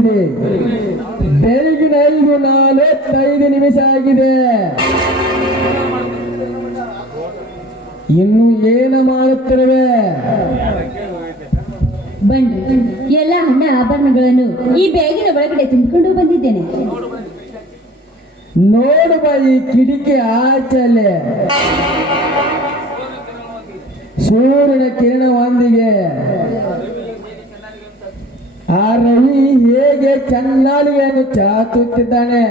ಎಷ್ಟಾಗಿದೆ ಬೆಳಗಿನ ಐದು ನಲವತ್ತೈದು ನಿಮಿಷ ಆಗಿದೆ. ಇನ್ನು ಏನು ಮಾಡುತ್ತಿರುವೆ ಬನ್ರಿ ಎಲ್ಲ ಹಣ ಆಭರಣಗಳನ್ನು ಈ ಬ್ಯಾಗಿನ ಒಳಗಡೆ ತುಂಬಿಕೊಂಡು ಬಂದಿದ್ದೇನೆ. ನೋಡುವ ಈ ಕಿಟಕಿ ಆಚಲೆ. ಸೂರ್ಯನ ಕಿರಣವೊಂದಿಗೆ ಆ ರವಿ ಹೇಗೆ ಚೆನ್ನಾಲಿಗೆಯನ್ನು ಚಾಚುತ್ತಿದ್ದಾನೆ?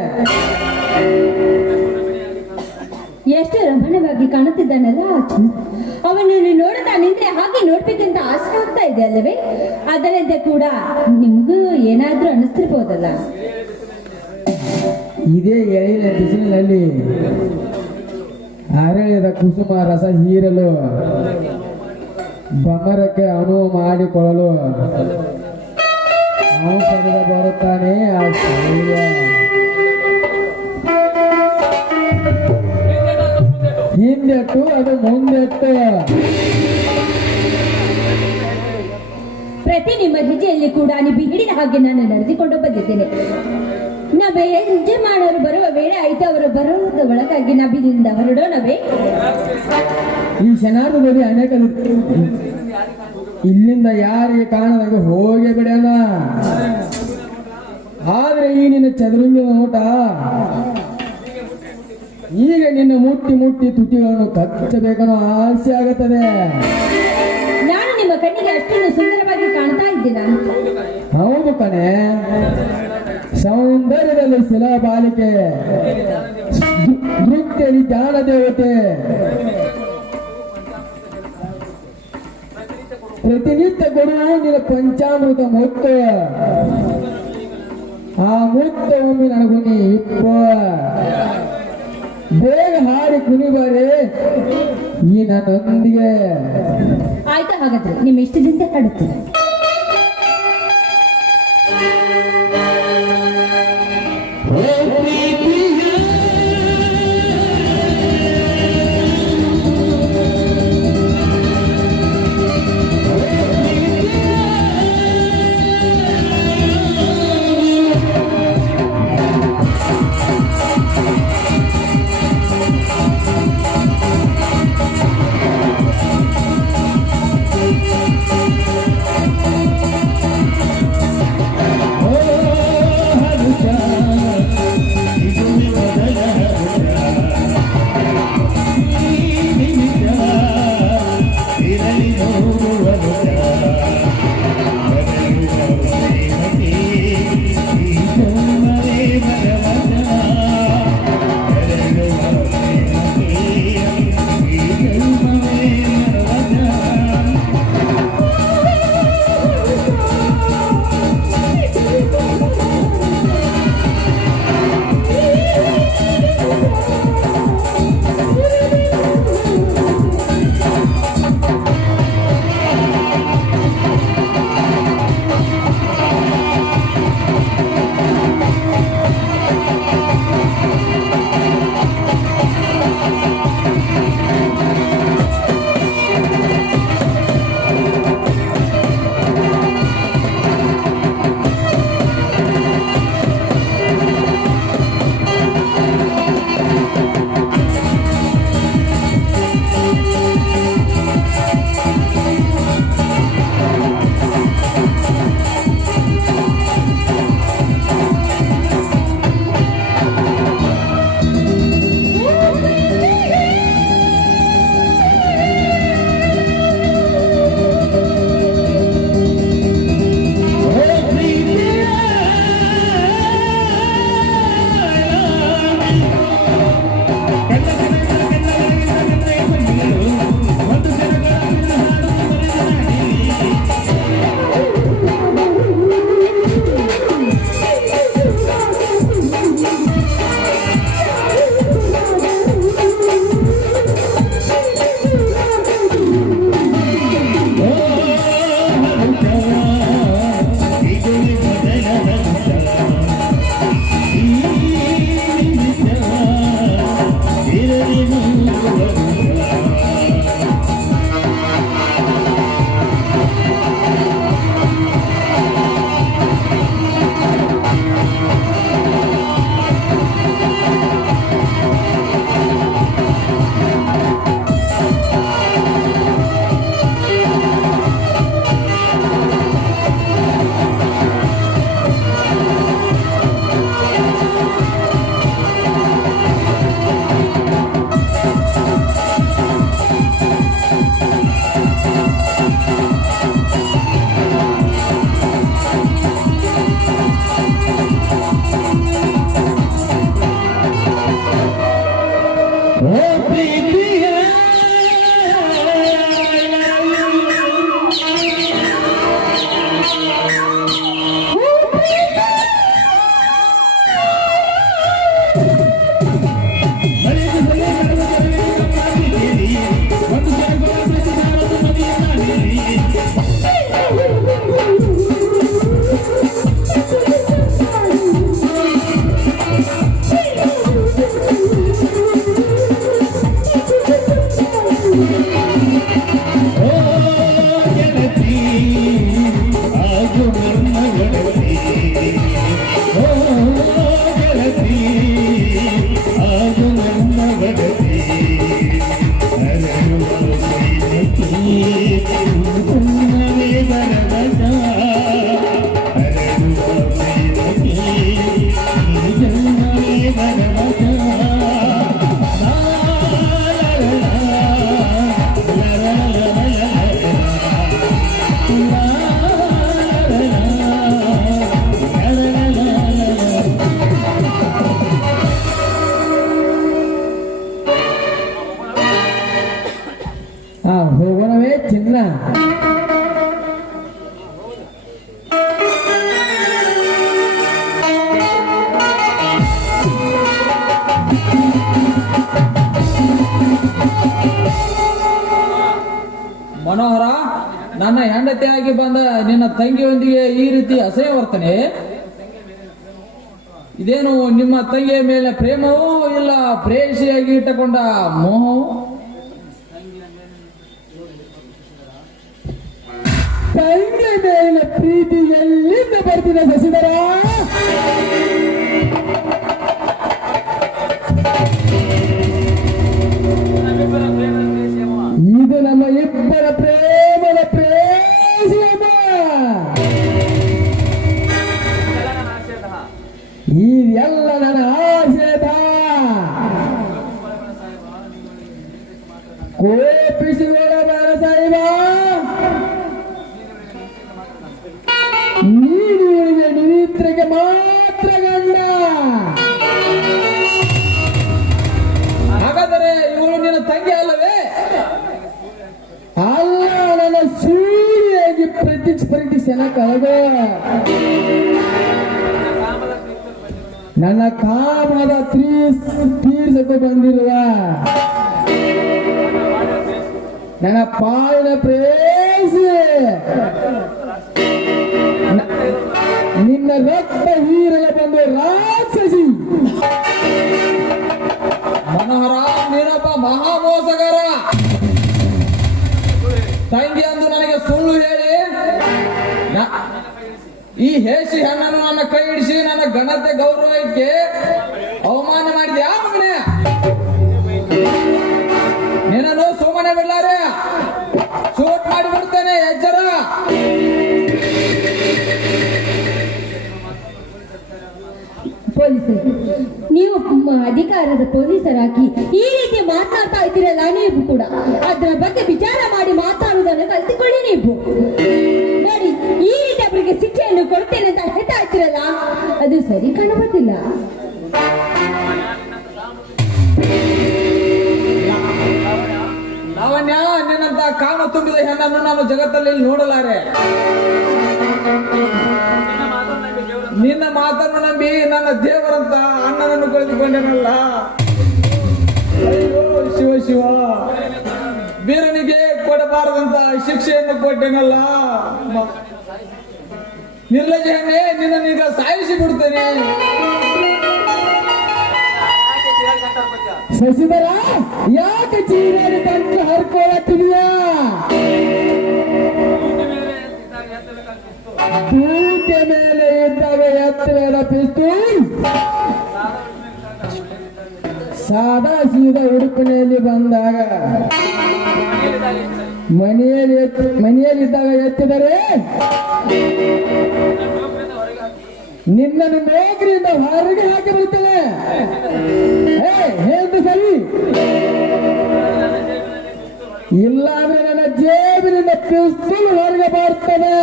ಎಷ್ಟು ರಮಣವಾಗಿ ಕಾಣುತ್ತಿದ್ದಾನಲ್ಲ ಅವನನ್ನು ನೋಡುತ್ತಾ ನಿಂದ್ರೆ ಹಾಗೆ ನೋಡ್ಬೇಕಂತ ಆಸೆ ಆಗ್ತಾ ಇದೆ ಅಲ್ಲವೇ? ಅದರಿಂದ ಕೂಡ ನಿಮಗೂ ಏನಾದ್ರೂ ಅನಿಸ್ತಿರ್ಬೋದಲ್ಲ? ಇದೇ ಎಳೆಯ ಬಿಸಿಲಿನಲ್ಲಿ ಅರಣ್ಯದ ಕುಸುಮ ರಸ ಹೀರಲು ಬಮರಕ್ಕೆ ಅನುವು ಮಾಡಿಕೊಳ್ಳಲು ಅವಸರದ ಬರುತ್ತಾನೆ ಆ ಸೂರ್ಯ ಹಿಂದೆಟ್ಟು ಅದು ಮುಂದೆಟ್ಟು ಪ್ರತಿ ನಿಮ್ಮ ಹೆಜ್ಜೆಯಲ್ಲಿ ಕೂಡ ನೀವು ಹಿಡಿದ ಹಾಗೆ ನಾನು ನಡೆದುಕೊಂಡು ಬಂದಿದ್ದೇನೆ. ನಮ್ಮ ಯಜಮಾನರು ಬರುವ ವೇಳೆ ಆಯ್ತು ಅವರು ಬರುವುದ ಒಳಗಾಗಿ ನಾವಿಲ್ಲಿಂದ ಹೊರಡೋಣವೇ. ಈ ಶನಾರ್ಥದಲ್ಲಿ ಅನೇಕ ಇಲ್ಲಿಂದ ಯಾರಿಗೆ ಕಾರಣವಾಗಿ ಹೋಗೇ ಬಿಡಲ್ಲ. ಆದ್ರೆ ಈ ನಿನ್ನ ಚದುರಂಗದ ಊಟ ಈಗ ನಿನ್ನ ಮುಟ್ಟಿ ಮುಟ್ಟಿ ತುಟಿಗಳನ್ನು ಕಚ್ಚಬೇಕನ್ನೋ ಆಸೆ ಆಗುತ್ತದೆ. ನಾನು ನಿಮ್ಮ ಕಣ್ಣಿಗೆ ಅಷ್ಟೊಂದು ಸುಂದರವಾಗಿ ಕಾಣ್ತಾ ಇದ್ದೀನ? ಹೌದು ಕಣೆ. ಸೌಂದರ್ಯದಲ್ಲಿ ಶಿಲಾ ಬಾಲಿಕೆ ನೃತ್ಯದಲ್ಲಿ ಧ್ಯಾನ ದೇವತೆ. ಪ್ರತಿನಿತ್ಯ ಕೊಡುವ ನಿನ್ನ ಪಂಚಾಮೃತ ಮುತ್ತ ಆ ಮುತ್ತ ಒಮ್ಮೆ ನನಗೊಂದು ಇಪ್ಪ. ಬೇಗ ಹಾರಿ ಕುಣಿಬಾರೆ ಈ ನನ್ನೊಂದಿಗೆ. ಆಯ್ತಾ ಹಾಗಾದ್ರೆ, ನಿಮ್ಮ ಇಷ್ಟದಿಂದ ಕಾಡುತ್ತೇನೆ ಆ ಹೋಗೋಣವೇ ಚಿನ್ನ ಮನೋಹರ, ನನ್ನ ಹೆಂಡತಿಯಾಗಿ ಬಂದ ನಿನ್ನ ತಂಗಿಯೊಂದಿಗೆ ಈ ರೀತಿ ಅಸಹ್ಯ ವರ್ತನೆ? ಇದೇನು ನಿಮ್ಮ ತಂಗಿಯ ಮೇಲೆ ಪ್ರೇಮವೋ ಇಲ್ಲ ಪ್ರೇಯಸಿಯಾಗಿ ಇಟ್ಟುಕೊಂಡ ಮೋಹವೋ? ತಂಗಿ ಮೇಲೆ ಪ್ರೀತಿ ಎಲ್ಲಿಂದ ಬರ್ತೀನಿ ಶಶಿಧರ ಇದು ನಮ್ಮ ಇಬ್ಬರ ಪ್ರೇಮದ ಪ್ರೇಸಿಯಮ್ಮ ಇದೆಲ್ಲ ನನ್ನ ಆಶೇದ ಕೋಪಿಸಿಕೊಳ್ಳಬೇಡ ಸೂರ್ಯಾಗಿ ಪ್ರತಿ ಪ್ರತಿಕ್ಷಣ ಕಳೆದ ನನ್ನ ಕಾಮದ ತೀರ್ಸ್ ತೀರ್ಸಕ್ಕೆ ಬಂದಿರುವ ನನ್ನ ಪಾಲಿನ ಪ್ರೇಸಿ. ನಿನ್ನ ರಕ್ತ ಹೀರಲು ಬಂದು ರಾಕ್ಷಸಿ. ಮನೋಹರ ನೀನಪ್ಪ ಮಹಾ ಈ ಹೇಸಿ ಹಣ್ಣನ್ನು ನನ್ನ ಕೈ ಹಿಡಿಸಿ ನನ್ನ ಗಣತೆ ಗೌರವಕ್ಕೆ ಅವಮಾನ ಮಾಡಿದ್ಯಾ ಮಗನೇ? ನಿನ್ನನ್ನು ಸುಮ್ಮನೆ ಬಿಡ್ಲಾರೆ? ಶೂಟ್ ಮಾಡಿ ಬಿಡ್ತೇನೆ ಎಚ್ಚರ ಪೊಲೀಸರು, ನೀವು ಅಧಿಕಾರದ ಪೊಲೀಸರಾಗಿ ಈ ರೀತಿ ಮಾತನಾಡ್ತಾ ಇದ್ದೀರಲ್ಲ ನೀವು ಕೂಡ. ಅದರ ಬಗ್ಗೆ ವಿಚಾರ ಮಾಡಿ ಮಾತಾಡುವುದನ್ನು ಕಲ್ತಿಕೊಳ್ಳಿ ನೀವು. ಅವರಿಗೆ ಶಿಕ್ಷೆಯನ್ನು ಕೊಡ್ತೇನೆ ಅಂತ ಹೇಳ್ತಾ ಇದ್ರಲ್ಲ ಅದು ಸರಿ ಕಾಣುವುದಿಲ್ಲ ನಿನ್ನಂತ ಕಾಮ ತುಂಬಿದ ಹೆಣ್ಣನ್ನು ನಾನು ಜಗತ್ತಲ್ಲಿ ನೋಡಲಾರೆ. ನಿನ್ನ ಮಾತನ್ನು ನಂಬಿ ನನ್ನ ದೇವರಂತ ಅಣ್ಣನನ್ನು ಕಳೆದುಕೊಂಡೆನಲ್ಲ. ಅಯ್ಯೋ, ಶಿವ ಶಿವ. ಬೀರನಿಗೆ ಕೊಡಬಾರದಂತ ಶಿಕ್ಷೆಯನ್ನು ಕೊಟ್ಟೆನಲ್ಲ. ಮ- ನಿರ್ಲಜ್ಜ ಹೆಣ್ಣೆ ನಿನ್ನನ್ನೀಗ ಸಾಯಿಸಿ ಬಿಡ್ತೇನೆ. ಶಶಿಧರ ಯಾಕೆ ಚೀರಾಡಿ ಬಂದು ಹರ್ಕೊಳತ್ತಿದೀಯಾ? ತೂಕೆ ಮೇಲೆ ಇದ್ದಾವೆ ಎತ್ತರದ ಪಿಸ್ತೂಲ್ ಸಾದಾ ಸೀದಾ ಉಡುಪಿನಲ್ಲಿ ಬಂದಾಗ. ಮನೆಯಲ್ಲಿ ಮನೆಯಲ್ಲಿದ್ದಾಗ ಎತ್ತಿದರೆ ನಿನ್ನನ್ನು ನೌಕರಿಯಿಂದ ಹೊರಗೆ ಹಾಕಿ ಬಿಡ್ತೇನೆ. ಹೇಳ್ತು ಸರಿ? ಸರಿ ಇಲ್ಲಾಂದ್ರೆ ನನ್ನ ಜೇಬಿನಿಂದ ಪಿಸ್ತೂಲ್ ಹೊರಗೆ ಬರ್ತದೆ.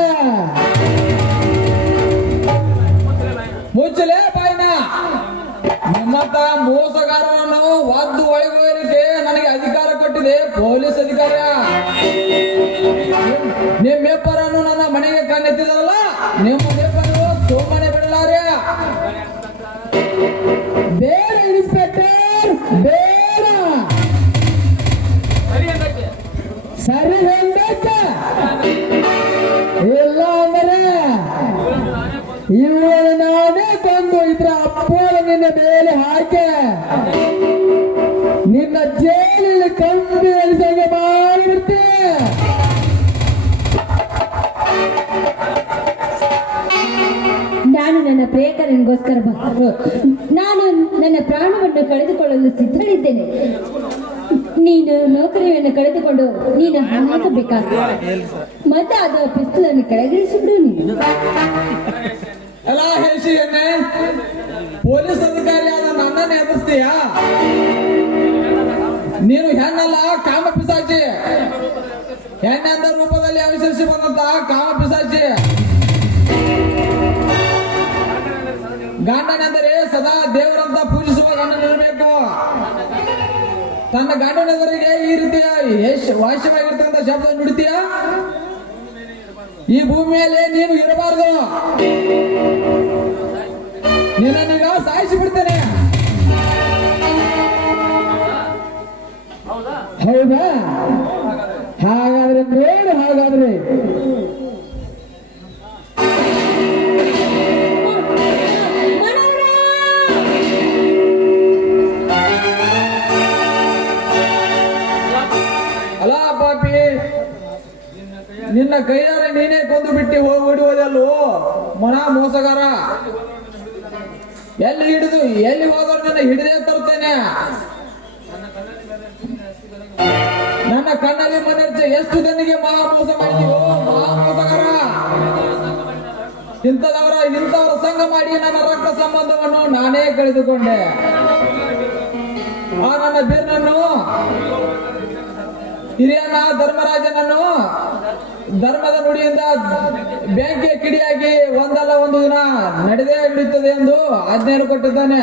ಮುಚ್ಚಲೇ ಬಾಯ್ನ. ನಿಮ್ಮತ್ತ ಮೋಸಗಾರರನ್ನು ಒದ್ದು ಒಳಗೆ ಪೊಲೀಸ್ ಅಧಿಕಾರಿ ನಿಮ್ಮ ಮೇಪರನ್ನು ನನ್ನ ಮನೆಗೆ ಕಣ್ಣೆತ್ತಿದರಲ್ಲ ನಿಮ್ಮ ಮೇಪರು ಸೋಮನೆ ಬಿಡಲಾರೆ. ಬೇರೆ ಇನ್ಸ್ಪೆಕ್ಟರ್ ಬೇರೆ ಸರಿ ಹೇಳ್ಬೇಕ. ಇಲ್ಲ ಅಂದ್ರೆ ಇವಳು ನಾನೇ ತಂದು ಇದ್ರ ಅಪ್ಪೋಳ ನಿನ್ನ ಮೇಲೆ ಹಾಕೆ. ಸಿದ್ಧಳಿದ್ದೇನೆ. ನೀನು ನೌಕರಿಯನ್ನು ಕಳೆದುಕೊಂಡು ನೀನು ಹಾಕಬೇಕಾಗ್ತದೆ ಮತ್ತೆ ಅದು ಪಿಸ್ತೂಲನ್ನು ಕೆಳಗಿಳಿಸಿಬಿಡು ನೀನು. ಎಲ್ಲ ಎಣ್ಣೆ ಪೊಲೀಸ್ ಅಧಿಕಾರಿಯಾದ ನನ್ನನ್ನು ಎದುರಿಸ್ತೀಯಾ? ನೀನು ಹೆಣ್ಣಲ್ಲ, ಕಾಮ ಪಿಸಾಚಿ. ಹೆಣ್ಣೆಂದ ರೂಪದಲ್ಲಿ ಅನುಸರಿಸಿ ಬಂದಂತ ಕಾಮ ಪಿಸಾಚಿ. ಗಂಡನೆಂದರೆ ಸದಾ ದೇವರಂತ ಗಂಡನಿರಬೇಕು ತನ್ನ ಗಂಡನೆದರಿಗೆ ಈ ರೀತಿಯ ವಾಶ್ಯವಾಗಿರ್ತಕ್ಕಂಥ ಶಬ್ದ ನುಡಿತೀಯ? ಈ ಭೂಮಿಯಲ್ಲಿ ನೀನು ಇರಬಾರ್ದು. ನಿನ್ನ ಸಾಯಿಸಿ ಬಿಡ್ತೇನೆ. ಹೌದಾ? ಹಾಗಾದ್ರೆ ನೋಡು ಹಾಗಾದ್ರೆ. ನಿನ್ನ ಕೈಯಾರೆ ನೀನೇ ಕೊಂದು ಬಿಟ್ಟು ಹೋಗಿ ಓಡಿ ಹೋದಲ್ಲೋ ಮನ ಮೋಸಗಾರ. ಎಲ್ಲಿ ಹಿಡಿದು ಎಲ್ಲಿ ಹೋದ್ರು ನನ್ನ ಹಿಡಿದೇ ತರ್ತೇನೆ ನನ್ನ ಕಣ್ಣಲ್ಲಿ ಮನರ್ಜೆ, ಎಷ್ಟು ಜನಿಗೆ ಮಹಾ ಮೋಸ ಮಾಡಿದೀವೋ? ಮಹಾ ಮೋಸಗಾರ. ಇಂಥದವರ ಇಂಥವರ ಸಂಘ ಮಾಡಿ ನನ್ನ ರಕ್ತ ಸಂಬಂಧವನ್ನು ನಾನೇ ಕಳೆದುಕೊಂಡೆ. ಆ ನನ್ನ ಬೀರ್ನನ್ನು ಹಿರಿಯನ ಧರ್ಮರಾಜನನ್ನು ಧರ್ಮದ ನುಡಿಯಿಂದ ಬ್ಯಾಂಕಿಗೆ ಕಿಡಿಯಾಗಿ ಒಂದಲ್ಲ ಒಂದು ದಿನ ನಡೆದೇ ಬಿಡುತ್ತದೆ ಎಂದು ಆಜ್ಞೆಯನ್ನು ಕೊಟ್ಟಿದ್ದಾನೆ.